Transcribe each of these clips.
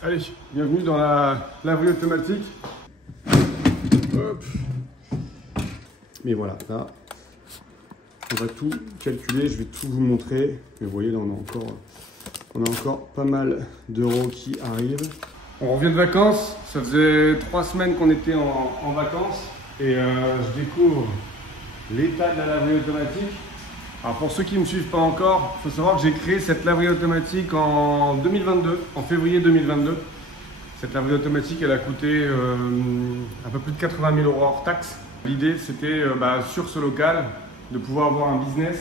Allez, bienvenue dans la laverie automatique. Hop. Mais voilà, là, on va tout calculer, je vais tout vous montrer. Mais vous voyez, là, on a encore pas mal d'euros qui arrivent. On revient de vacances, ça faisait 3 semaines qu'on était en vacances. Et je découvre l'état de la laverie automatique. Alors pour ceux qui ne me suivent pas encore, il faut savoir que j'ai créé cette laverie automatique en 2022, en février 2022. Cette laverie automatique, elle a coûté un peu plus de 80 000 euros hors taxe. L'idée, c'était sur ce local, de pouvoir avoir un business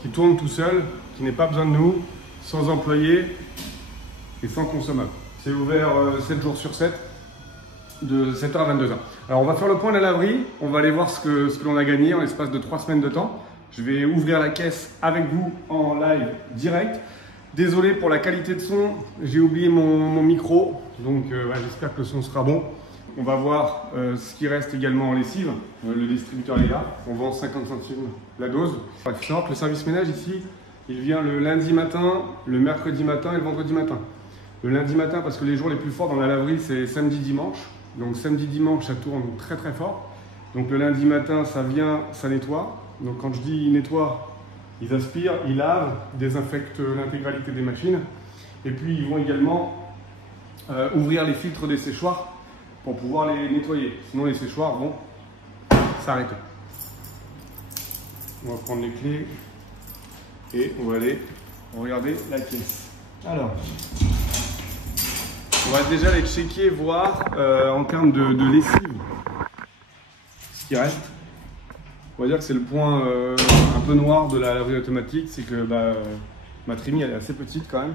qui tourne tout seul, qui n'ait pas besoin de nous, sans employés et sans consommables. C'est ouvert 7 jours sur 7, de 7h à 22h. Alors on va faire le point de la laverie, on va aller voir ce que l'on a gagné en l'espace de 3 semaines de temps. Je vais ouvrir la caisse avec vous en live direct. Désolé pour la qualité de son, j'ai oublié mon micro, donc j'espère que le son sera bon. On va voir ce qui reste également en lessive. Le distributeur est là, on vend 50 centimes la dose. Il faut savoir que le service ménage ici, il vient le lundi matin, le mercredi matin et le vendredi matin. Le lundi matin parce que les jours les plus forts dans la laverie c'est samedi-dimanche. Donc samedi-dimanche ça tourne très très fort. Donc le lundi matin ça vient, ça nettoie. Donc quand je dis nettoie, ils aspirent, ils lavent, désinfectent l'intégralité des machines. Et puis ils vont également ouvrir les filtres des séchoirs pour pouvoir les nettoyer. Sinon les séchoirs vont s'arrêter. On va prendre les clés et on va aller regarder la caisse. Alors, on va déjà aller checker, voir en termes de lessive ce qui reste. On va dire que c'est le point un peu noir de la laverie automatique, c'est que ma trémie elle est assez petite quand même.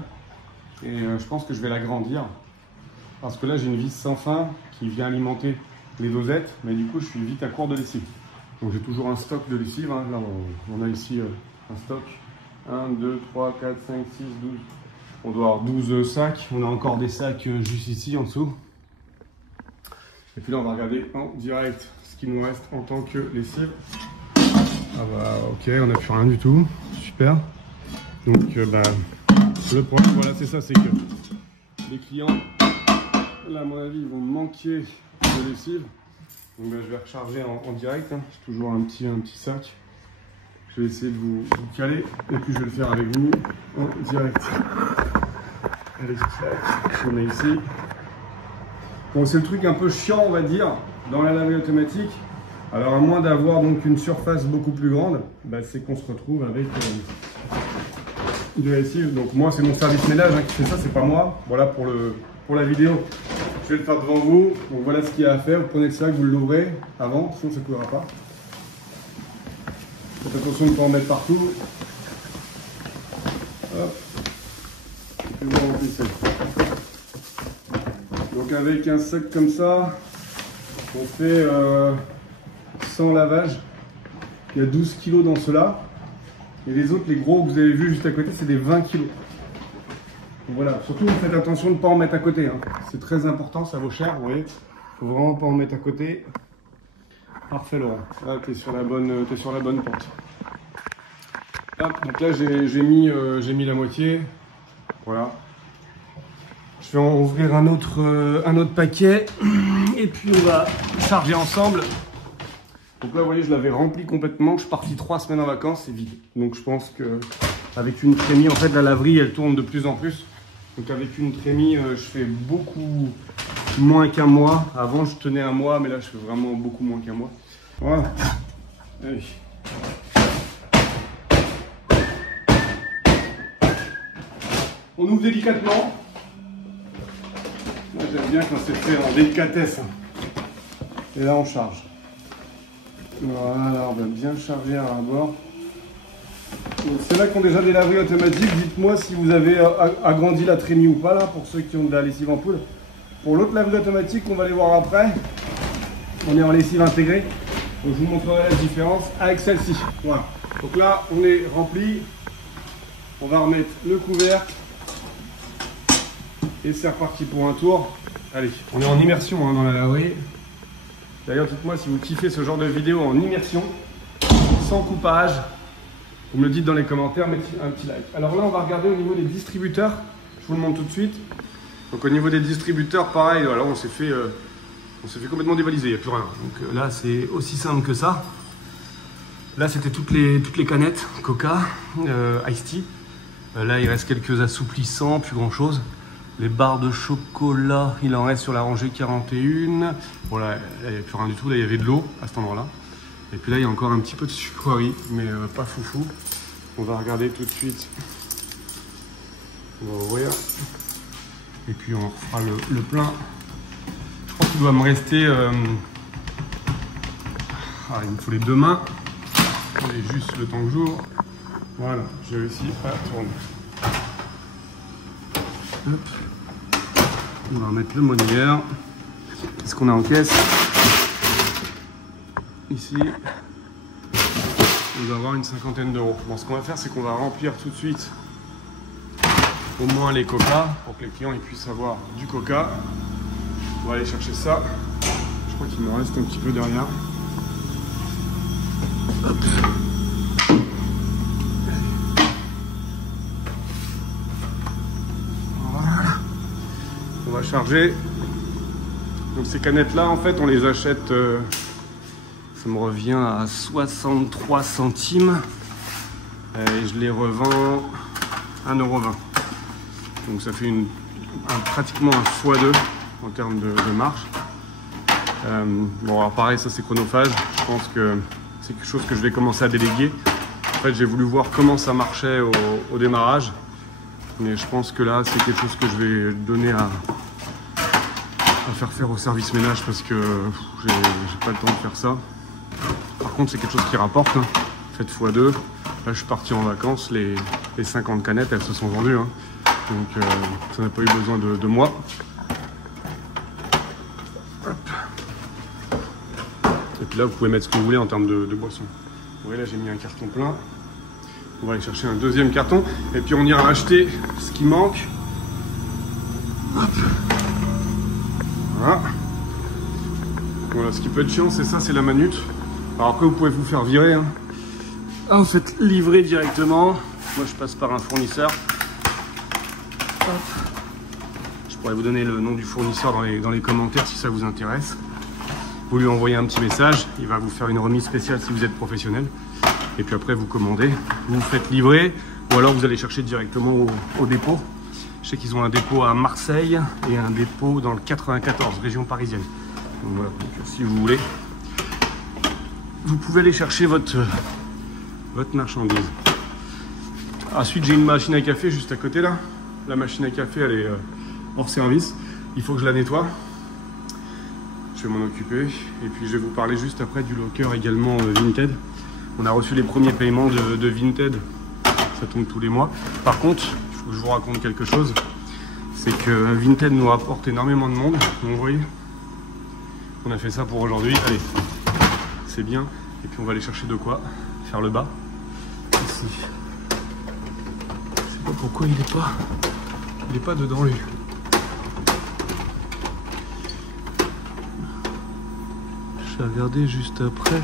Et je pense que je vais l'agrandir. Parce que là j'ai une vis sans fin qui vient alimenter les dosettes, mais du coup je suis vite à court de lessive. Donc j'ai toujours un stock de lessive, hein. Là on a ici un stock. 1, 2, 3, 4, 5, 6, 12. On doit avoir 12 sacs. On a encore des sacs juste ici en dessous. Et puis là on va regarder en direct ce qu'il nous reste en tant que lessive. Ah bah ok, on n'a plus rien du tout. Super. Donc le problème, voilà, c'est ça, c'est que les clients, là à mon avis, ils vont manquer de lessive. Donc je vais recharger en direct. Hein. J'ai toujours un petit sac. Je vais essayer de vous caler et puis je vais le faire avec vous en direct. Allez, on est ici. Bon, c'est le truc un peu chiant, on va dire, dans la laverie automatique. Alors à moins d'avoir donc une surface beaucoup plus grande, c'est qu'on se retrouve avec de la lessive. Donc moi c'est mon service ménage qui fait ça, c'est pas moi. Voilà pour la vidéo, je vais le faire devant vous. Donc voilà ce qu'il y a à faire. Vous prenez le sac, vous l'ouvrez avant, sinon ça ne coulera pas. Faites attention de ne pas en mettre partout. Hop. Et puis vous remplissez. Donc avec un sac comme ça, on fait 100 lavages. Il y a 12 kg dans cela. Et les autres, les gros que vous avez vus juste à côté, c'est des 20 kg. Donc voilà, surtout faites attention de ne pas en mettre à côté. Hein. C'est très important, ça vaut cher, vous voyez. Il ne faut vraiment pas en mettre à côté. Parfait Laurent, là tu es sur la bonne pente. Hop, donc là j'ai mis la moitié, voilà. Je vais en ouvrir un autre paquet et puis on va charger ensemble. Donc là vous voyez je l'avais rempli complètement, je suis parti 3 semaines en vacances, c'est vide. Donc je pense qu'avec une trémie, en fait la laverie elle tourne de plus en plus. Donc avec une trémie je fais beaucoup moins qu'un mois. Avant je tenais un mois mais là je fais vraiment beaucoup moins qu'un mois. Voilà. Allez. On ouvre délicatement. Moi j'aime bien quand c'est fait en délicatesse. Et là on charge. Voilà, on va bien charger à bord. C'est là qu'on a déjà des laveries automatiques. Dites-moi si vous avez agrandi la trémie ou pas là, pour ceux qui ont de la lessive en poudre. Pour l'autre laverie automatique, on va aller voir après. On est en lessive intégrée. Donc je vous montrerai la différence avec celle-ci. Voilà. Donc là, on est rempli. On va remettre le couvercle. Et c'est reparti pour un tour. Allez, on est en immersion dans la laverie. D'ailleurs, dites-moi si vous kiffez ce genre de vidéo en immersion, sans coupage. Vous me le dites dans les commentaires, mettez un petit like. Alors là, on va regarder au niveau des distributeurs. Je vous le montre tout de suite. Donc au niveau des distributeurs, pareil, alors on s'est fait complètement dévaliser, il n'y a plus rien. Donc là, c'est aussi simple que ça. Là, c'était toutes les canettes Coca, Ice Tea. Là, il reste quelques assouplissants, plus grand chose. Les barres de chocolat, il en reste sur la rangée 41. Voilà, il n'y avait plus rien du tout. Là, il y avait de l'eau à cet endroit-là. Et puis là, il y a encore un petit peu de sucrerie, mais pas foufou. On va regarder tout de suite. On va ouvrir. Et puis on refera le plein. Je crois qu'il doit me rester... il me faut les deux mains. Allez, juste le temps que j'ouvre. Voilà, j'ai réussi à tourner. Hop. On va remettre le monnayeur. Qu'est-ce qu'on a en caisse? Ici, on doit avoir une cinquantaine d'euros. Bon, ce qu'on va faire, c'est qu'on va remplir tout de suite au moins les coca pour que les clients ils puissent avoir du coca. On va aller chercher ça. Je crois qu'il me reste un petit peu derrière. Hop. Voilà. On va charger. Donc ces canettes là, en fait, on les achète. Ça me revient à 63 centimes. Et je les revends 1,20 €. Donc ça fait pratiquement un x2 en termes de marge. Bon, alors pareil, ça c'est chronophage. Je pense que c'est quelque chose que je vais commencer à déléguer. En fait, j'ai voulu voir comment ça marchait au démarrage. Mais je pense que là, c'est quelque chose que je vais donner à faire au service ménage parce que j'ai pas le temps de faire ça. Par contre, c'est quelque chose qui rapporte. Hein. Faites x2. Là, je suis parti en vacances. Les 50 canettes, elles se sont vendues. Hein. Donc, ça n'a pas eu besoin de moi. Hop. Et puis là, vous pouvez mettre ce que vous voulez en termes de boissons. Vous voyez, là, j'ai mis un carton plein. On va aller chercher un deuxième carton. Et puis, on ira acheter ce qui manque. Hop. Voilà. Voilà, ce qui peut être chiant, c'est ça, c'est la manute. Alors après, vous pouvez vous faire virer. Hein. Ah, vous faites livrer directement. Moi, je passe par un fournisseur. Hop. Je pourrais vous donner le nom du fournisseur dans les commentaires si ça vous intéresse. Vous lui envoyez un petit message. Il va vous faire une remise spéciale si vous êtes professionnel. Et puis après, vous commandez. Vous vous faites livrer. Ou alors, vous allez chercher directement au dépôt. Je sais qu'ils ont un dépôt à Marseille et un dépôt dans le 94, région parisienne. Donc voilà, donc, si vous voulez, vous pouvez aller chercher votre marchandise. Ensuite, j'ai une machine à café juste à côté là. La machine à café, elle est hors service. Il faut que je la nettoie. Je vais m'en occuper. Et puis, je vais vous parler juste après du locker également Vinted. On a reçu les premiers paiements de Vinted. Ça tombe tous les mois. Par contre, il faut que je vous raconte quelque chose. C'est que Vinted nous rapporte énormément de monde. Donc, vous voyez, on a fait ça pour aujourd'hui. Allez, c'est bien. Et puis, on va aller chercher de quoi faire le bas. Ici. Je sais pas pourquoi il est pas dedans lui. Je vais regarder juste après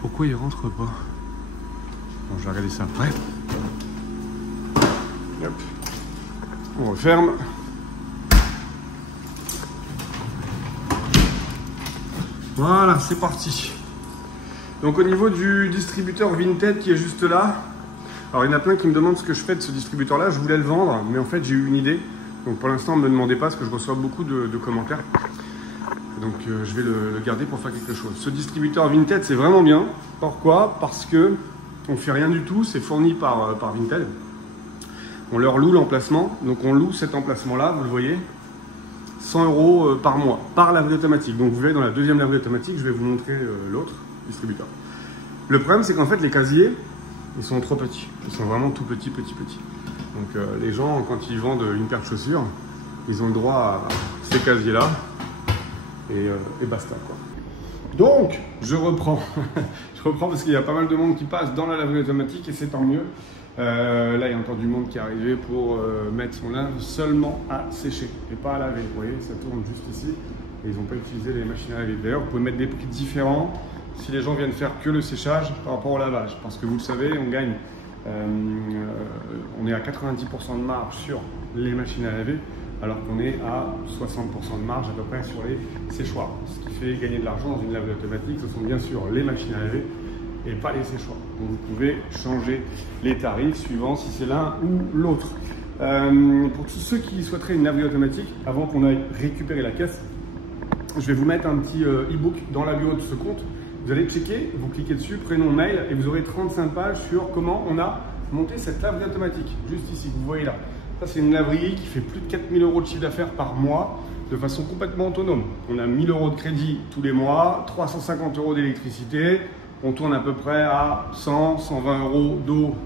pourquoi il rentre pas. Bon, je vais regarder ça après. Hop. On referme. Voilà, c'est parti. Donc au niveau du distributeur Vinted qui est juste là, alors il y en a plein qui me demandent ce que je fais de ce distributeur là. Je voulais le vendre, mais en fait j'ai eu une idée. Donc pour l'instant ne me demandez pas parce que je reçois beaucoup de commentaires. Donc je vais le garder pour faire quelque chose. Ce distributeur Vinted c'est vraiment bien. Pourquoi? Parce que on fait rien du tout, c'est fourni par Vinted. On leur loue l'emplacement, donc on loue cet emplacement là, vous le voyez, 100 € par mois, par laverie automatique. Donc vous verrez dans la deuxième laverie automatique, je vais vous montrer l'autre distributeur. Le problème c'est qu'en fait les casiers, ils sont trop petits, ils sont vraiment tout petits. Donc les gens quand ils vendent une paire de chaussures, ils ont le droit à ces casiers là et basta quoi. Donc je reprends, je reprends parce qu'il y a pas mal de monde qui passe dans la laverie automatique et c'est tant mieux. Là il y a encore du monde qui est arrivé pour mettre son linge seulement à sécher et pas à laver. Vous voyez, ça tourne juste ici et ils n'ont pas utilisé les machines à laver. D'ailleurs vous pouvez mettre des prix différents si les gens viennent faire que le séchage par rapport au lavage, parce que vous le savez, on gagne, on est à 90% de marge sur les machines à laver, alors qu'on est à 60% de marge à peu près sur les séchoirs. Ce qui fait gagner de l'argent dans une laverie automatique, ce sont bien sûr les machines à laver et pas les séchoirs. Donc vous pouvez changer les tarifs suivant si c'est l'un ou l'autre. Pour tous ceux qui souhaiteraient une laverie automatique, avant qu'on aille récupérer la caisse, je vais vous mettre un petit e-book dans la bio de ce compte. Vous allez checker, vous cliquez dessus, prénom, mail, et vous aurez 35 pages sur comment on a monté cette laverie automatique. Juste ici, vous voyez là. Ça, c'est une laverie qui fait plus de 4 000 € de chiffre d'affaires par mois de façon complètement autonome. On a 1 000 € de crédit tous les mois, 350 € d'électricité. On tourne à peu près à 100, 120 € d'eau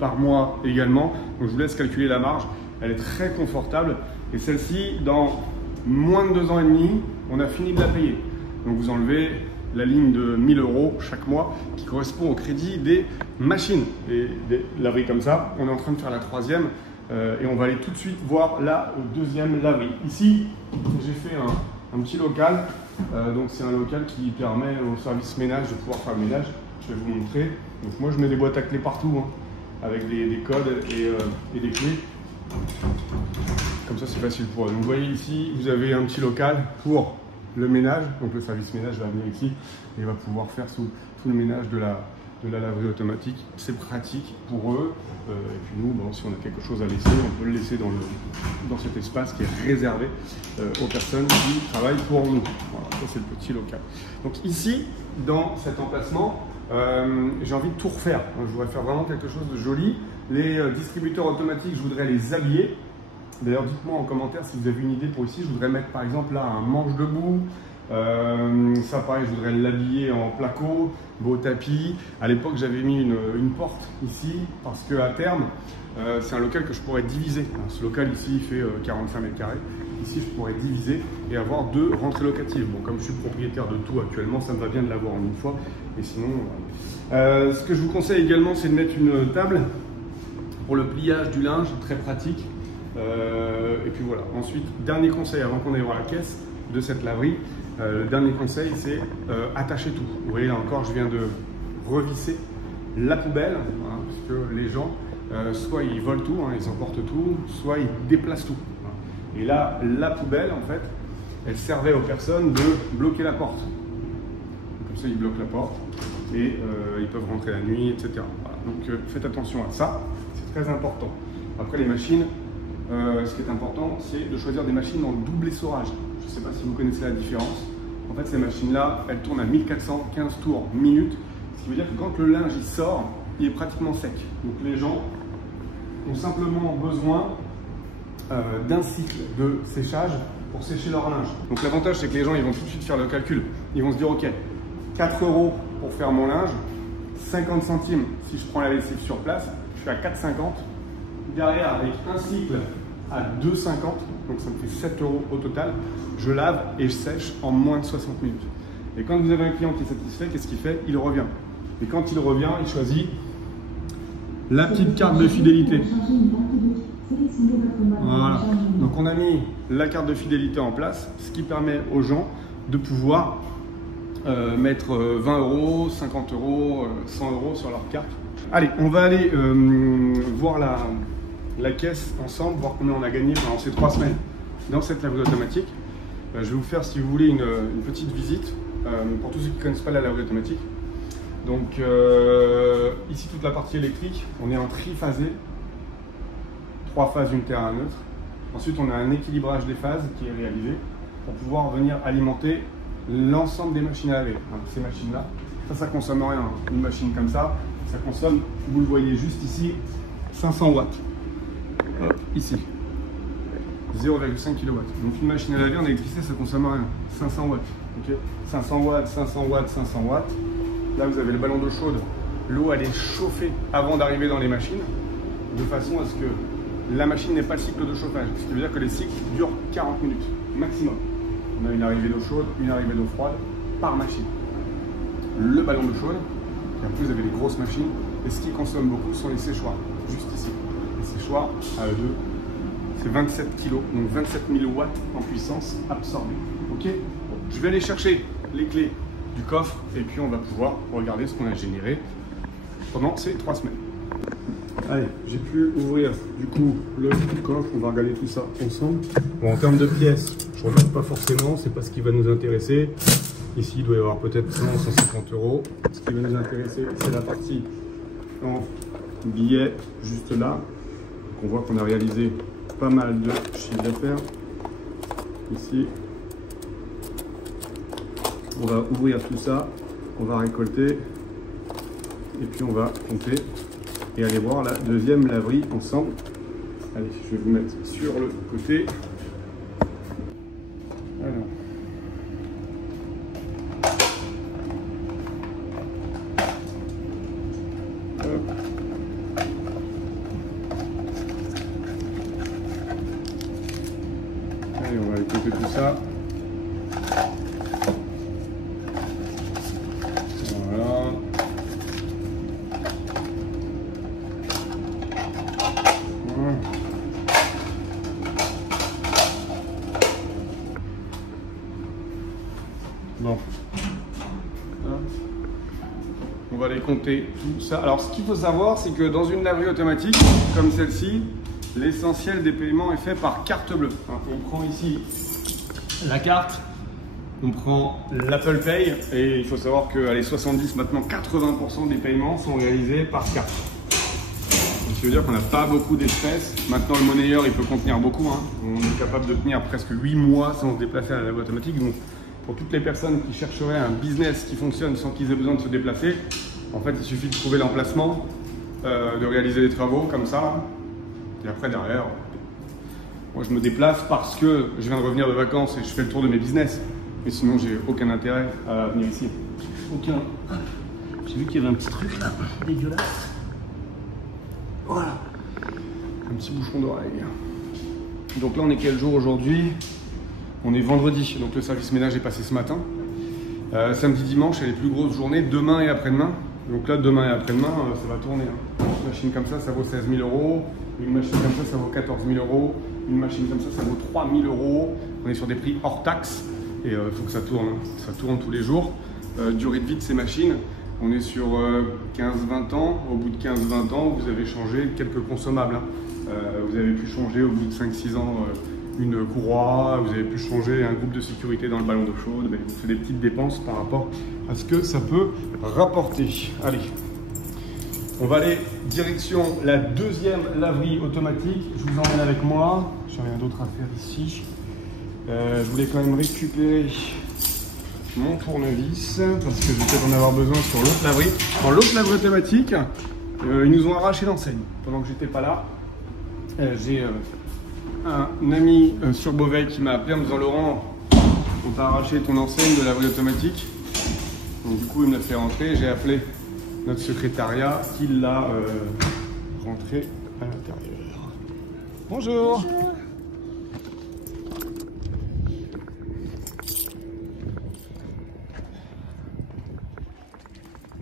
par mois également. Donc, je vous laisse calculer la marge. Elle est très confortable. Et celle-ci, dans moins de 2 ans et demi, on a fini de la payer. Donc, vous enlevez la ligne de 1 000 € chaque mois qui correspond au crédit des machines. Et des laveries comme ça, on est en train de faire la 3e. Et on va aller tout de suite voir la 2e laverie. Ici, j'ai fait un petit local. Donc c'est un local qui permet au service ménage de pouvoir faire le ménage. Je vais vous montrer. Donc moi je mets des boîtes à clés partout, hein, avec des codes et des clés. Comme ça c'est facile pour eux. Donc vous voyez ici, vous avez un petit local pour le ménage. Donc le service ménage va venir ici et va pouvoir faire tout le ménage de la laverie automatique. C'est pratique pour eux. Et puis nous, bon, si on a quelque chose à laisser, on peut le laisser dans cet espace qui est réservé aux personnes qui travaillent pour nous. Voilà, ça c'est le petit local. Donc ici, dans cet emplacement, j'ai envie de tout refaire. Je voudrais faire vraiment quelque chose de joli. Les distributeurs automatiques, je voudrais les habiller. D'ailleurs, dites-moi en commentaire si vous avez une idée pour ici. Je voudrais mettre par exemple là un manche debout. Ça pareil, je voudrais l'habiller en placo, beau tapis. À l'époque j'avais mis une porte ici parce que à terme c'est un local que je pourrais diviser. Alors, ce local ici il fait 45 m². Ici je pourrais diviser et avoir 2 rentrées locatives. Bon, comme je suis propriétaire de tout actuellement, ça me va bien de l'avoir en une fois. Et sinon, ce que je vous conseille également, c'est de mettre une table pour le pliage du linge, très pratique. Et puis voilà. Ensuite, dernier conseil avant qu'on aille voir la caisse de cette laverie. Le dernier conseil, c'est attacher tout. Vous voyez là encore, je viens de revisser la poubelle, hein, parce que les gens, soit ils volent tout, hein, ils emportent tout, soit ils déplacent tout. Hein. Et là, la poubelle, en fait, elle servait aux personnes de bloquer la porte. Comme ça, ils bloquent la porte et ils peuvent rentrer la nuit, etc. Voilà. Donc faites attention à ça, c'est très important. Après les machines, ce qui est important, c'est de choisir des machines en double essorage. Je ne sais pas si vous connaissez la différence. En fait, ces machines-là, elles tournent à 1415 tours minute, ce qui veut dire que quand le linge il sort, il est pratiquement sec. Donc les gens ont simplement besoin d'un cycle de séchage pour sécher leur linge. Donc l'avantage, c'est que les gens ils vont tout de suite faire le calcul. Ils vont se dire, ok, 4 € pour faire mon linge, 50 centimes si je prends la lessive sur place, je suis à 4,50 €. Derrière, avec un cycle à 2,50 €, donc ça me fait 7 € au total, je lave et je sèche en moins de 60 minutes. Et quand vous avez un client qui est satisfait, qu'est-ce qu'il fait? Il revient. Et quand il revient, il choisit la petite carte de fidélité. Voilà. Donc on a mis la carte de fidélité en place, ce qui permet aux gens de pouvoir mettre 20 €, 50 €, 100 € sur leur carte. Allez, on va aller voir la caisse ensemble, voir combien on a gagné pendant ces 3 semaines dans cette laverie automatique. Je vais vous faire, si vous voulez, une petite visite pour tous ceux qui ne connaissent pas la laverie automatique. Donc ici, toute la partie électrique, on est en triphasé, 3 phases, une terre à un neutre. Ensuite, on a un équilibrage des phases qui est réalisé pour pouvoir venir alimenter l'ensemble des machines à laver. Donc, ces machines-là, ça consomme rien. Une machine comme ça consomme, vous le voyez juste ici, 500 watts. Hop, ici, 0,5 kW. Donc une machine à laver en électricité, ça consomme rien. 500 watts. Okay, 500 watts, 500 watts, 500 watts. Là, vous avez le ballon d'eau chaude. L'eau, elle est chauffée avant d'arriver dans les machines, de façon à ce que la machine n'ait pas le cycle de chauffage. Ce qui veut dire que les cycles durent 40 minutes maximum. On a une arrivée d'eau chaude, une arrivée d'eau froide par machine. Le ballon d'eau chaude, et en plus vous avez des grosses machines, et ce qui consomme beaucoup sont les séchoirs, juste ici. Les séchoirs à eux deux, c'est 27 kg, donc 27 000 watts en puissance absorbée. Ok, je vais aller chercher les clés du coffre et puis on va pouvoir regarder ce qu'on a généré pendant ces 3 semaines. Allez, j'ai pu ouvrir du coup le coffre, on va regarder tout ça ensemble. Bon, en termes de pièces, je ne regarde pas forcément, c'est pas ce qui va nous intéresser. Ici, il doit y avoir peut-être 100-150 euros. Ce qui va nous intéresser, c'est la partie en billets, juste là. Donc on voit qu'on a réalisé pas mal de chiffre d'affaires. Ici, on va ouvrir tout ça, on va récolter, et puis on va compter et aller voir la deuxième laverie ensemble. Allez, je vais vous mettre sur le côté. Alors. Hop. Allez, on va aller compter tout ça. Voilà. Bon. On va aller compter tout ça. Alors, ce qu'il faut savoir, c'est que dans une laverie automatique, comme celle-ci, l'essentiel des paiements est fait par carte bleue. Alors, on prend ici la carte, on prend l'Apple Pay, et il faut savoir que les 70, maintenant 80% des paiements sont réalisés par carte. Donc, ça veut dire qu'on n'a pas beaucoup d'espèces. Maintenant, le monnayeur, il peut contenir beaucoup. Hein. On est capable de tenir presque 8 mois sans se déplacer à la laverie automatique. Donc, pour toutes les personnes qui chercheraient un business qui fonctionne sans qu'ils aient besoin de se déplacer, en fait, il suffit de trouver l'emplacement, de réaliser les travaux comme ça. Et après, derrière, moi, je me déplace parce que je viens de revenir de vacances et je fais le tour de mes business. Mais sinon, j'ai aucun intérêt à venir ici. Aucun. J'ai vu qu'il y avait un petit truc là, dégueulasse. Voilà. Un petit bouchon d'oreille. Donc là, on est quel jour aujourd'hui? On est vendredi, donc le service ménage est passé ce matin. Samedi, dimanche, c'est les plus grosses journées, demain et après-demain. Donc là, demain et après-demain, ça va tourner. Hein. Une machine comme ça vaut 16 000 euros. Une machine comme ça vaut 14 000 euros. Une machine comme ça vaut 3 000 euros. On est sur des prix hors taxe. Et il faut que ça tourne. Hein. Ça tourne tous les jours. Durée de vie de ces machines, on est sur 15-20 ans. Au bout de 15-20 ans, vous avez changé quelques consommables. Hein. Vous avez pu changer au bout de 5-6 ans une courroie, vous avez pu changer un groupe de sécurité dans le ballon d'eau chaude, vous faites des petites dépenses par rapport à ce que ça peut rapporter. Allez, on va aller direction la deuxième laverie automatique. Je vous emmène avec moi, j'ai rien d'autre à faire ici. Je voulais quand même récupérer mon tournevis parce que je vais peut-être en avoir besoin sur l'autre laverie. Dans l'autre laverie automatique, ils nous ont arraché l'enseigne pendant que j'étais pas là. J'ai un ami sur Beauvais qui m'a appelé en me disant Laurent, on t'a arraché ton enseigne de laverie automatique. Donc du coup il me l'a fait rentrer, j'ai appelé notre secrétariat qui l'a rentré à l'intérieur. Bonjour. Bonjour.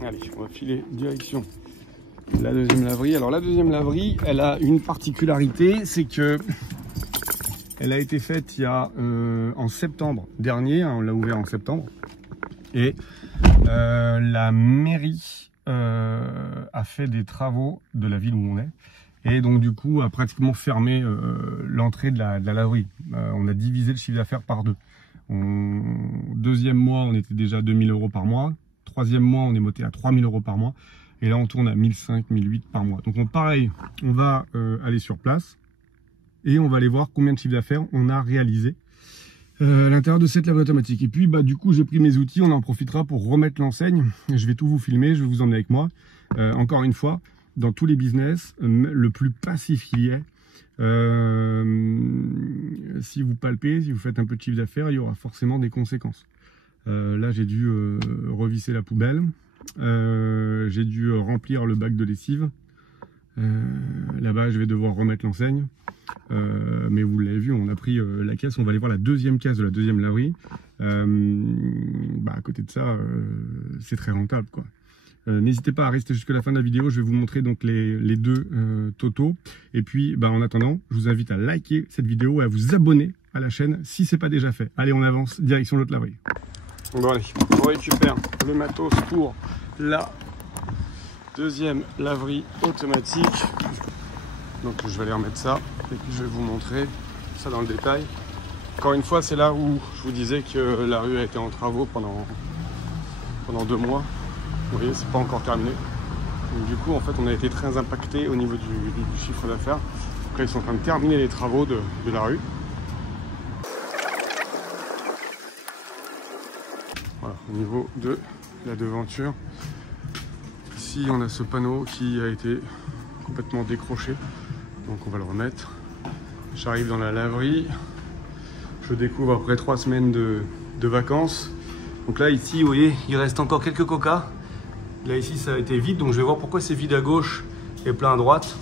Allez, on va filer direction la deuxième laverie. Alors la deuxième laverie, elle a une particularité, c'est que elle a été faite il y a en septembre dernier, hein, on l'a ouvert en septembre, et la mairie a fait des travaux de la ville où on est, et donc du coup a pratiquement fermé l'entrée de la laverie. On a divisé le chiffre d'affaires par deux. Deuxième mois, on était déjà à 2 000 euros par mois. Troisième mois, on est monté à 3 000 euros par mois. Et là, on tourne à 1 500, 1 800 par mois. Donc pareil, on va aller sur place et on va aller voir combien de chiffre d'affaires on a réalisé à l'intérieur de cette laverie automatique. Et puis, du coup, j'ai pris mes outils, on en profitera pour remettre l'enseigne. Je vais tout vous filmer, je vais vous emmener avec moi. Encore une fois, dans tous les business, le plus passif qu'il y ait, si vous palpez, si vous faites un peu de chiffre d'affaires, il y aura forcément des conséquences. Là, j'ai dû revisser la poubelle. J'ai dû remplir le bac de lessive. Là-bas, je vais devoir remettre l'enseigne. Mais vous l'avez vu, on a pris la caisse. On va aller voir la deuxième caisse de la deuxième laverie. À côté de ça, c'est très rentable, quoi. N'hésitez pas à rester jusqu'à la fin de la vidéo. Je vais vous montrer donc les deux totaux. Et puis, en attendant, je vous invite à liker cette vidéo et à vous abonner à la chaîne si ce n'est pas déjà fait. Allez, on avance, direction l'autre laverie. Bon allez, on récupère le matos pour la Deuxième laverie automatique. Donc je vais aller remettre ça et puis je vais vous montrer ça dans le détail. Encore une fois, c'est là où je vous disais que la rue a été en travaux pendant 2 mois. Vous voyez, c'est pas encore terminé. Donc, du coup, en fait, on a été très impacté au niveau du chiffre d'affaires. Donc là, ils sont en train de terminer les travaux de la rue. Voilà, au niveau de la devanture. Ici, on a ce panneau qui a été complètement décroché. Donc on va le remettre. J'arrive dans la laverie. Je découvre après 3 semaines de vacances. Donc là, ici, vous voyez, il reste encore quelques coca. Là, ici, ça a été vide. Donc je vais voir pourquoi c'est vide à gauche et plein à droite.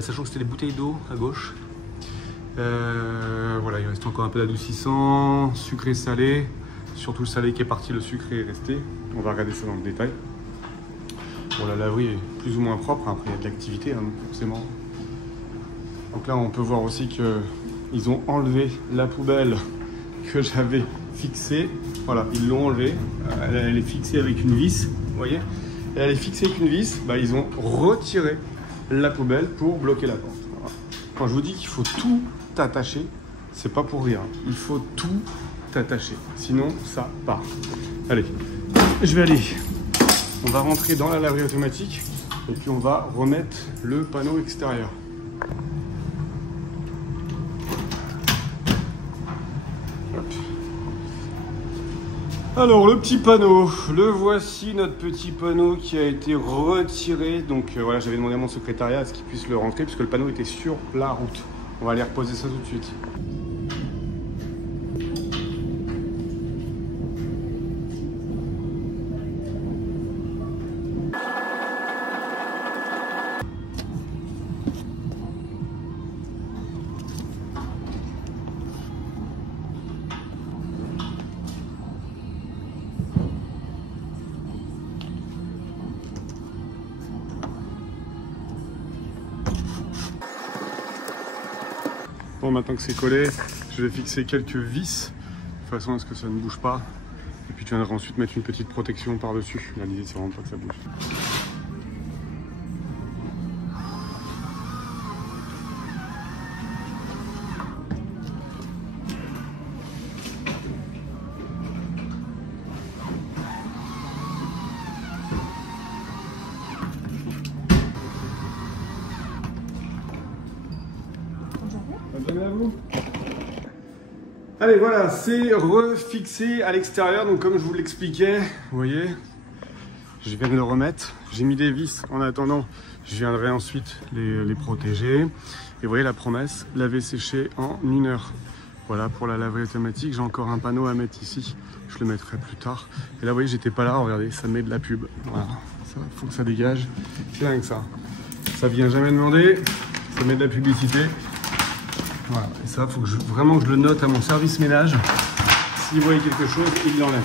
Sachant que c'était des bouteilles d'eau à gauche. Voilà, il reste encore un peu d'adoucissant, sucré salé. Surtout le salé qui est parti, le sucré est resté. On va regarder ça dans le détail. Bon, la laverie est plus ou moins propre. Après, il y a de l'activité, hein, forcément. Donc là, on peut voir aussi qu'ils ont enlevé la poubelle que j'avais fixée. Voilà, ils l'ont enlevée. Elle est fixée avec une vis, vous voyez. Et elle est fixée avec une vis. Bah, ils ont retiré la poubelle pour bloquer la porte. Voilà. Quand je vous dis qu'il faut tout attacher, c'est pas pour rire. Il faut tout attacher. Sinon, ça part. Allez, je vais aller. On va rentrer dans la laverie automatique et puis on va remettre le panneau extérieur. Hop. Alors le petit panneau, le voici, notre petit panneau qui a été retiré. Donc voilà, j'avais demandé à mon secrétariat à ce qu'il puisse le rentrer puisque le panneau était sur la route. On va aller reposer ça tout de suite. Bon, maintenant que c'est collé, je vais fixer quelques vis de façon à ce que ça ne bouge pas. Et puis tu viendras ensuite mettre une petite protection par-dessus. L'idée, c'est vraiment pas que ça bouge. À vous. Allez, voilà, c'est refixé à l'extérieur. Donc comme je vous l'expliquais, vous voyez, je viens de le remettre. J'ai mis des vis en attendant. Je viendrai ensuite les protéger. Et vous voyez la promesse, laver sécher en 1 heure. Voilà pour la laverie automatique. J'ai encore un panneau à mettre ici. Je le mettrai plus tard. Et là, vous voyez, j'étais pas là. Regardez, ça met de la pub. Voilà, ça faut que ça dégage. C'est dingue ça. Ça vient jamais demander. Ça met de la publicité. Voilà, et ça, il faut que vraiment que je le note à mon service ménage. S'il voit quelque chose, il l'enlève.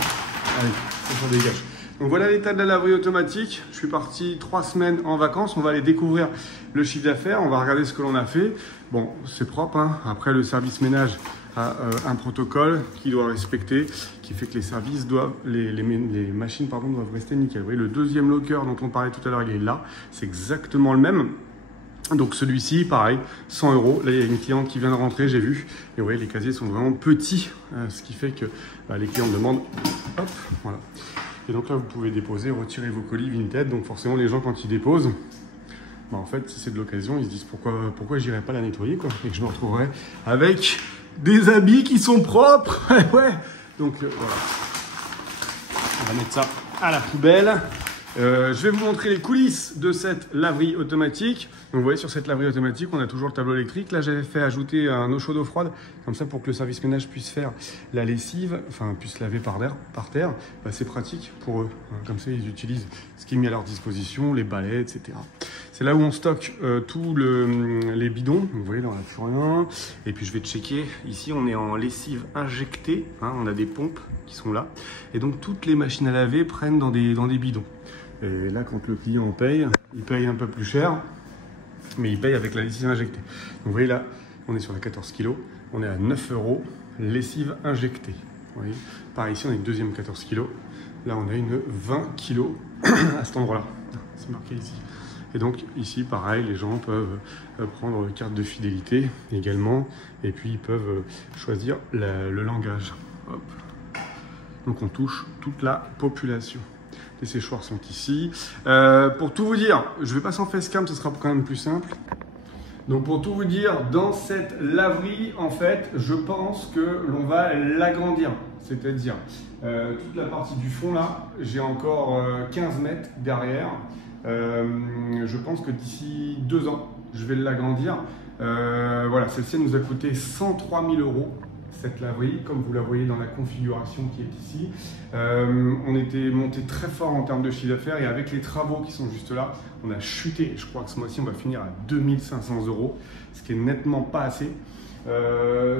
Allez, ça dégage. Donc voilà l'état de la laverie automatique. Je suis parti 3 semaines en vacances. On va aller découvrir le chiffre d'affaires. On va regarder ce que l'on a fait. Bon, c'est propre, hein. Après, le service ménage a un protocole qu'il doit respecter, qui fait que les services doivent, les machines pardon, doivent rester nickel. Vous voyez, le deuxième locker dont on parlait tout à l'heure, il est là. C'est exactement le même. Donc celui-ci, pareil, 100 €. Là, il y a une cliente qui vient de rentrer, j'ai vu. Et vous voyez, les casiers sont vraiment petits, ce qui fait que les clients demandent. Hop, voilà. Et donc là, vous pouvez déposer, retirer vos colis Vinted. Donc forcément, les gens, quand ils déposent, en fait, si c'est de l'occasion, ils se disent pourquoi j'irai pas la nettoyer, quoi. Et que je me retrouverai avec des habits qui sont propres. Ouais. Donc voilà. On va mettre ça à la poubelle. Je vais vous montrer les coulisses de cette laverie automatique. Donc vous voyez, sur cette laverie automatique, on a toujours le tableau électrique. Là, j'avais fait ajouter un eau chaude eau froide, comme ça pour que le service ménage puisse faire la lessive, enfin puisse laver par terre. Bah, c'est pratique pour eux. Comme ça, ils utilisent ce qui est mis à leur disposition, les balais, etc. C'est là où on stocke tous les bidons. Vous voyez, là, on n'a plus rien. Et puis je vais checker. Ici, on est en lessive injectée. Hein, on a des pompes qui sont là. Et donc, toutes les machines à laver prennent dans des bidons. Et là, quand le client paye, il paye un peu plus cher, mais il paye avec la lessive injectée. Donc vous voyez là, on est sur la 14 kg, on est à 9 €, lessive injectée. Vous voyez, par ici, on a une deuxième 14 kg. Là, on a une 20 kg à cet endroit-là. c'est marqué ici. Et donc ici, pareil, les gens peuvent prendre carte de fidélité également, et puis ils peuvent choisir le langage. Hop. Donc on touche toute la population. Les séchoirs sont ici. Pour tout vous dire, je vais passer en facecam, ce sera quand même plus simple. Donc pour tout vous dire, dans cette laverie, en fait, je pense que l'on va l'agrandir. C'est-à-dire, toute la partie du fond là, j'ai encore 15 mètres derrière. Je pense que d'ici 2 ans, je vais l'agrandir. Voilà, celle-ci nous a coûté 103 000 €, cette laverie, comme vous la voyez dans la configuration qui est ici. On était monté très fort en termes de chiffre d'affaires et avec les travaux qui sont juste là, on a chuté. Je crois que ce mois-ci, on va finir à 2 500 €, ce qui est nettement pas assez.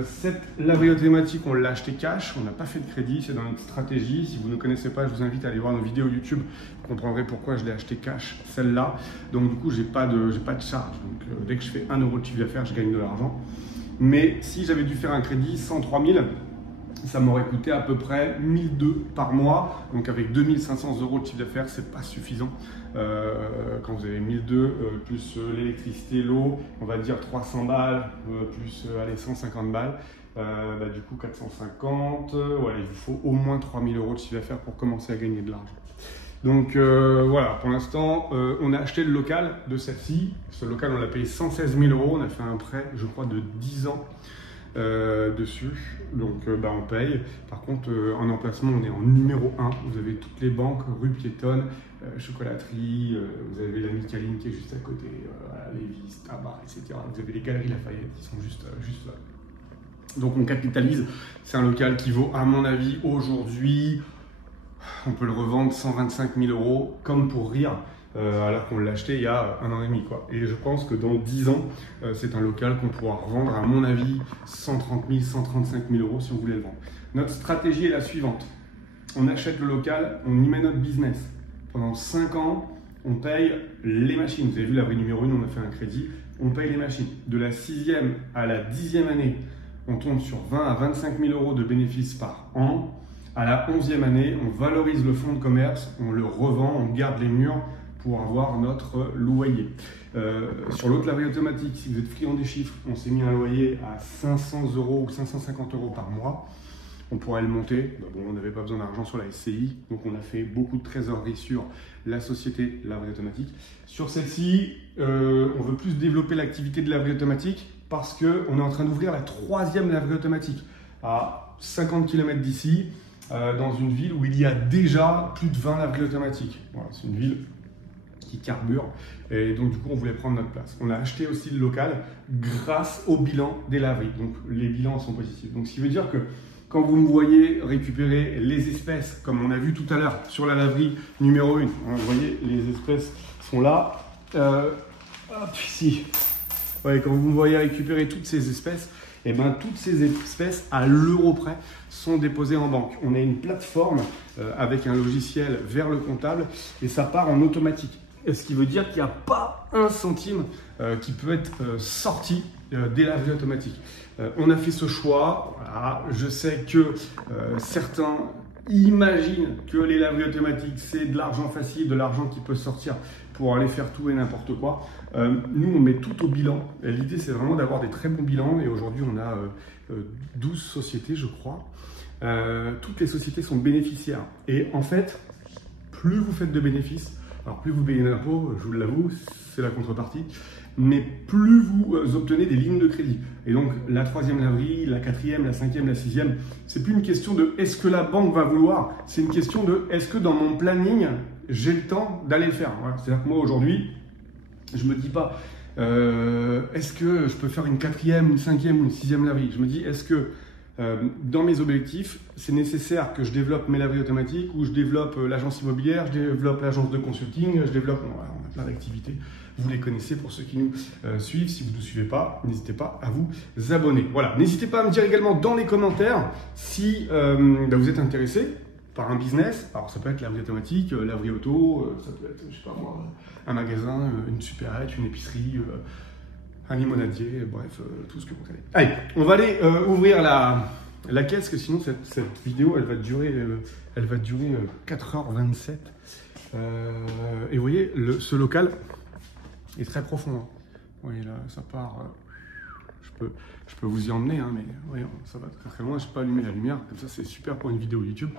Cette laverie automatique, on l'a acheté cash, on n'a pas fait de crédit, c'est dans notre stratégie. Si vous ne connaissez pas, je vous invite à aller voir nos vidéos YouTube, vous comprendrez pourquoi je l'ai acheté cash, celle-là. Donc du coup, j'ai pas de charge. Donc dès que je fais 1 € de chiffre d'affaires, je gagne de l'argent. Mais si j'avais dû faire un crédit 103 000, ça m'aurait coûté à peu près 1 200 par mois. Donc avec 2 500 € de chiffre d'affaires, c'est pas suffisant. Quand vous avez 1 200 plus l'électricité, l'eau, on va dire 300 balles, plus allez, 150 balles, du coup 450, voilà, il vous faut au moins 3 000 € de chiffre d'affaires pour commencer à gagner de l'argent. Donc voilà, pour l'instant, on a acheté le local de celle-ci. Ce local, on l'a payé 116 000 €. On a fait un prêt, je crois, de 10 ans dessus. Donc on paye. Par contre, en emplacement, on est en numéro 1. Vous avez toutes les banques, rue piétonne, chocolaterie, vous avez la Micaline qui est juste à côté, Lévis, tabac, etc. Vous avez les galeries Lafayette qui sont juste là. Donc on capitalise. C'est un local qui vaut, à mon avis, aujourd'hui, on peut le revendre 125 000 € comme pour rire, alors qu'on l'a acheté il y a 1 an et demi, quoi. Et je pense que dans 10 ans, c'est un local qu'on pourra revendre, à mon avis, 130 000, 135 000 € si on voulait le vendre. Notre stratégie est la suivante. On achète le local, on y met notre business. Pendant 5 ans, on paye les machines. Vous avez vu, la rue numéro 1, on a fait un crédit. On paye les machines. De la 6e à la 10e année, on tombe sur 20 à 25 000 € de bénéfices par an. À la 11e année, on valorise le fonds de commerce, on le revend, on garde les murs pour avoir notre loyer. Sur l'autre laverie automatique, si vous êtes friand des chiffres, on s'est mis un loyer à 500 € ou 550 € par mois. On pourrait le monter. Bon, on n'avait pas besoin d'argent sur la SCI, donc on a fait beaucoup de trésorerie sur la société laverie automatique. Sur celle-ci, on veut plus développer l'activité de laverie automatique parce qu'on est en train d'ouvrir la 3e laverie automatique à 50 km d'ici. Dans une ville où il y a déjà plus de 20 laveries automatiques. Voilà, c'est une ville qui carbure et donc du coup on voulait prendre notre place. On a acheté aussi le local grâce au bilan des laveries. Donc les bilans sont positifs. Donc ce qui veut dire que quand vous me voyez récupérer les espèces, comme on a vu tout à l'heure sur la laverie numéro 1, vous voyez les espèces sont là. Hop, ici. Ouais, quand vous me voyez récupérer toutes ces espèces, et ben, toutes ces espèces, à l'euro près, sont déposées en banque. On a une plateforme avec un logiciel vers le comptable et ça part en automatique. Et ce qui veut dire qu'il n'y a pas un centime qui peut être sorti des laveries automatiques. On a fait ce choix. Voilà. Je sais que certains imaginent que les laveries automatiques, c'est de l'argent facile, de l'argent qui peut sortir pour aller faire tout et n'importe quoi. Nous, on met tout au bilan. L'idée, c'est vraiment d'avoir des très bons bilans. Et aujourd'hui, on a 12 sociétés, je crois. Toutes les sociétés sont bénéficiaires. Et en fait, plus vous faites de bénéfices, alors plus vous payez d'impôts, je vous l'avoue, c'est la contrepartie, mais plus vous obtenez des lignes de crédit. Et donc, la 3e laverie, la 4e, la 5e, la 6e, c'est plus une question de est-ce que la banque va vouloir, c'est une question de est-ce que dans mon planning, j'ai le temps d'aller le faire. Voilà. C'est-à-dire que moi, aujourd'hui, je ne me dis pas est-ce que je peux faire une 4e, une 5e ou une 6e laverie. Je me dis est-ce que dans mes objectifs, c'est nécessaire que je développe mes laveries automatiques ou je développe l'agence immobilière, je développe l'agence de consulting, je développe... Voilà, on a plein d'activités. Vous les connaissez pour ceux qui nous suivent. Si vous ne nous suivez pas, n'hésitez pas à vous abonner. Voilà. N'hésitez pas à me dire également dans les commentaires si vous êtes intéressé par un business. Alors ça peut être laverie automatique, laverie auto, ça peut être, je sais pas moi, un magasin, une supérette, une épicerie, un limonadier, bref, tout ce que vous connaissez. Allez, on va aller ouvrir la caisse, que sinon cette vidéo, elle va durer 4h27. Et vous voyez, ce local est très profond. Hein. Vous voyez là, ça part. Je peux vous y emmener, hein, mais voyez, ça va très très loin. Je ne peux pas allumer la lumière, comme ça c'est super pour une vidéo YouTube.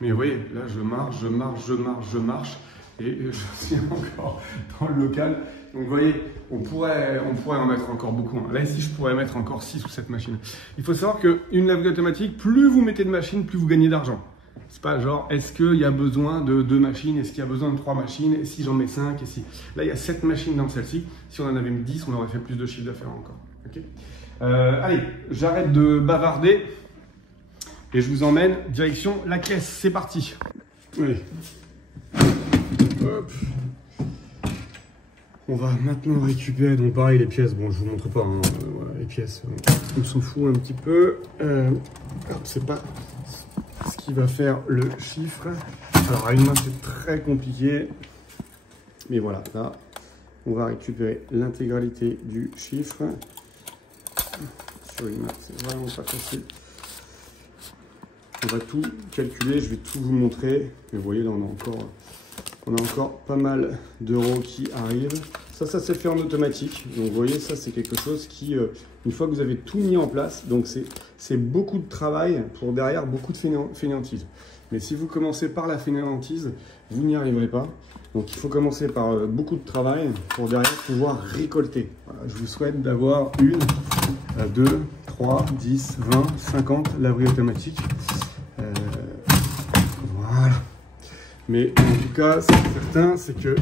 Mais vous voyez, là je marche, et je suis encore dans le local. Donc vous voyez, on pourrait en mettre encore beaucoup. Hein. Là ici, je pourrais mettre encore 6 ou 7 machines. Il faut savoir qu'une laverie automatique, plus vous mettez de machines, plus vous gagnez d'argent. C'est pas genre, est-ce qu'il y a besoin de 2 machines, est-ce qu'il y a besoin de 3 machines, et si j'en mets 5, et si... Là, il y a 7 machines dans celle-ci. Si on en avait mis 10, on aurait fait plus de chiffre d'affaires encore. Okay, allez, j'arrête de bavarder et je vous emmène direction la caisse. C'est parti. Allez. Hop. On va maintenant récupérer, donc pareil, les pièces. Bon, je vous montre pas, hein, voilà, les pièces. On s'en fout un petit peu. C'est pas ce qui va faire le chiffre. Alors, à une main, c'est très compliqué. Mais voilà, là, on va récupérer l'intégralité du chiffre. Sur une main, c'est vraiment pas facile. On va tout calculer, je vais tout vous montrer. Mais vous voyez, là, on a encore pas mal d'euros qui arrivent. Ça se fait en automatique. Donc, vous voyez, ça, c'est quelque chose qui, une fois que vous avez tout mis en place, donc c'est beaucoup de travail pour derrière beaucoup de fainéantise. Mais si vous commencez par la fainéantise, vous n'y arriverez pas. Donc, il faut commencer par beaucoup de travail pour derrière pouvoir récolter. Voilà, je vous souhaite d'avoir 1, 2, 3, 10, 20, 50 laveries automatiques. Voilà. Mais en tout cas, ce qui est certain, c'est que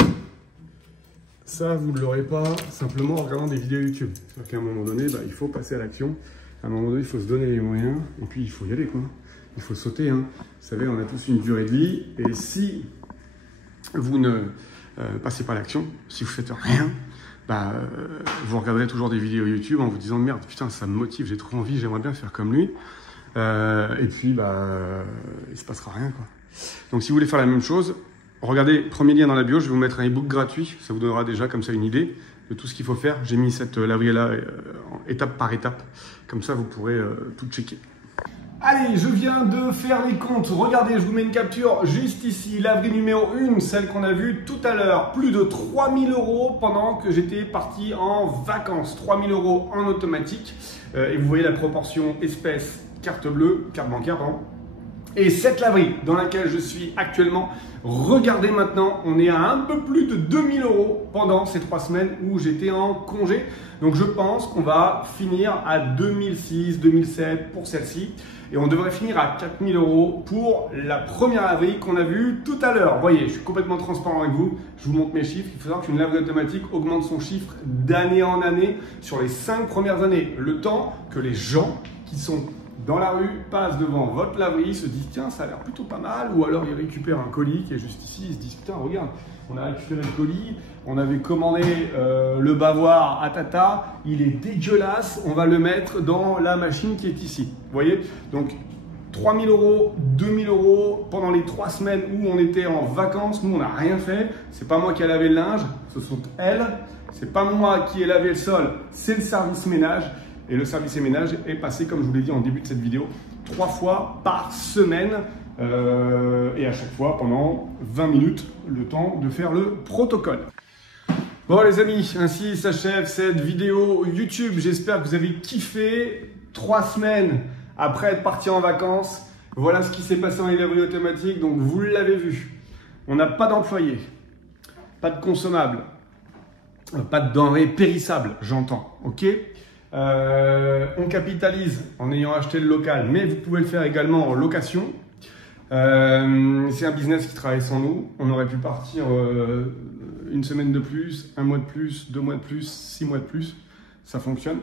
ça, vous ne l'aurez pas simplement en regardant des vidéos YouTube. C'est-à-dire qu'à un moment donné, il faut passer à l'action. À un moment donné, il faut se donner les moyens. Et puis, il faut y aller, quoi. Il faut sauter. Hein. Vous savez, on a tous une durée de vie. Et si vous ne passez pas à l'action, si vous ne faites rien, vous regarderez toujours des vidéos YouTube en vous disant « Merde, putain, ça me motive, j'ai trop envie, j'aimerais bien faire comme lui. » Et puis, il ne se passera rien, quoi. Donc, si vous voulez faire la même chose, regardez, premier lien dans la bio, je vais vous mettre un e-book gratuit. Ça vous donnera déjà comme ça une idée de tout ce qu'il faut faire. J'ai mis cette laverie-là étape par étape. Comme ça, vous pourrez tout checker. Allez, je viens de faire les comptes. Regardez, je vous mets une capture juste ici. Laverie numéro 1, celle qu'on a vue tout à l'heure. Plus de 3 000 € pendant que j'étais parti en vacances. 3 000 € en automatique. Et vous voyez la proportion espèce, carte bleue, carte bancaire, pardon. Et cette laverie dans laquelle je suis actuellement, regardez maintenant, on est à un peu plus de 2 000 € pendant ces 3 semaines où j'étais en congé. Donc je pense qu'on va finir à 2006, 2007 pour celle-ci. Et on devrait finir à 4 000 € pour la première laverie qu'on a vue tout à l'heure. Vous voyez, je suis complètement transparent avec vous. Je vous montre mes chiffres. Il faut savoir qu'une laverie automatique augmente son chiffre d'année en année sur les 5 premières années. Le temps que les gens qui sont dans la rue, passent devant votre laverie, se disent tiens, ça a l'air plutôt pas mal, ou alors ils récupèrent un colis qui est juste ici, ils se disent putain, regarde, on a récupéré le colis, on avait commandé le bavoir à Tata, il est dégueulasse, on va le mettre dans la machine qui est ici. Vous voyez? Donc 3 000 €, 2 000 € pendant les 3 semaines où on était en vacances, nous on n'a rien fait, c'est pas moi qui ai lavé le linge, ce sont elles, c'est pas moi qui ai lavé le sol, c'est le service ménage. Et le service et ménage est passé, comme je vous l'ai dit en début de cette vidéo, 3 fois par semaine et à chaque fois pendant 20 minutes, le temps de faire le protocole. Bon les amis, ainsi s'achève cette vidéo YouTube. J'espère que vous avez kiffé. 3 semaines après être parti en vacances, voilà ce qui s'est passé en laverie automatique. Donc vous l'avez vu, on n'a pas d'employés, pas de consommables, pas de denrées périssables, j'entends, ok ? On capitalise en ayant acheté le local, mais vous pouvez le faire également en location. C'est un business qui travaille sans nous. On aurait pu partir une semaine de plus, 1 mois de plus, 2 mois de plus, 6 mois de plus. Ça fonctionne.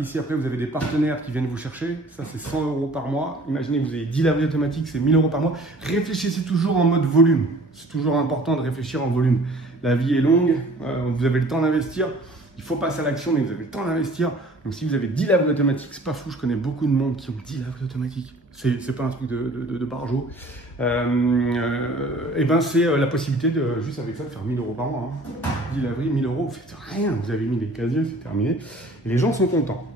Ici, après, vous avez des partenaires qui viennent vous chercher. Ça, c'est 100 € par mois. Imaginez, vous avez 10 laveries automatiques, c'est 1 000 € par mois. Réfléchissez toujours en mode volume. C'est toujours important de réfléchir en volume. La vie est longue. Vous avez le temps d'investir. Il faut passer à l'action, mais vous avez le temps d'investir. Donc, si vous avez 10 laveries automatiques, c'est pas fou. Je connais beaucoup de monde qui ont 10 laveries automatiques. C'est pas un truc de barjot. Et ben, c'est la possibilité de, juste avec ça, de faire 1 000 € par mois. Hein. 10 laveries, 1 000 €, vous faites rien. Vous avez mis des casiers, c'est terminé. Et les gens sont contents.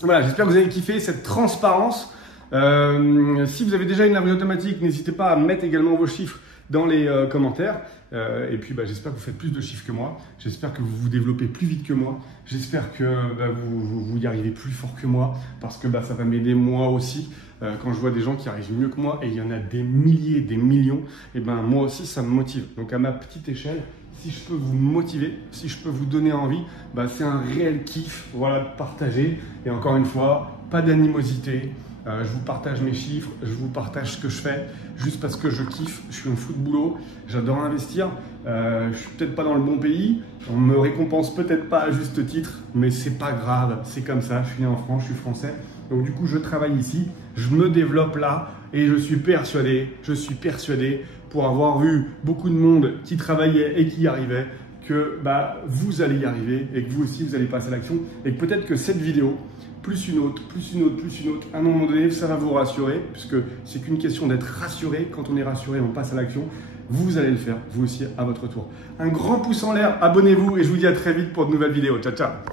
Voilà, j'espère que vous avez kiffé cette transparence. Si vous avez déjà une laverie automatique, n'hésitez pas à mettre également vos chiffres dans les commentaires. Et puis j'espère que vous faites plus de chiffres que moi. J'espère que vous vous développez plus vite que moi. J'espère que vous y arrivez plus fort que moi, parce que ça va m'aider moi aussi. Quand je vois des gens qui arrivent mieux que moi, et il y en a des milliers, des millions, et moi aussi ça me motive. Donc à ma petite échelle, si je peux vous motiver, si je peux vous donner envie, c'est un réel kiff, voilà, de partager. Et encore une fois, pas d'animosité. Je vous partage mes chiffres, je vous partage ce que je fais, juste parce que je kiffe, je suis un fou de boulot, j'adore investir, je suis peut-être pas dans le bon pays, on me récompense peut-être pas à juste titre, mais c'est pas grave, c'est comme ça, je suis né en France, je suis français, donc du coup je travaille ici, je me développe là, et je suis persuadé, pour avoir vu beaucoup de monde qui travaillait et qui y arrivait, que vous allez y arriver et que vous aussi vous allez passer à l'action, et que peut-être que cette vidéo, plus une autre, à un moment donné, ça va vous rassurer, puisque c'est qu'une question d'être rassuré. Quand on est rassuré, on passe à l'action. Vous allez le faire, vous aussi, à votre tour. Un grand pouce en l'air, abonnez-vous et je vous dis à très vite pour de nouvelles vidéos. Ciao, ciao!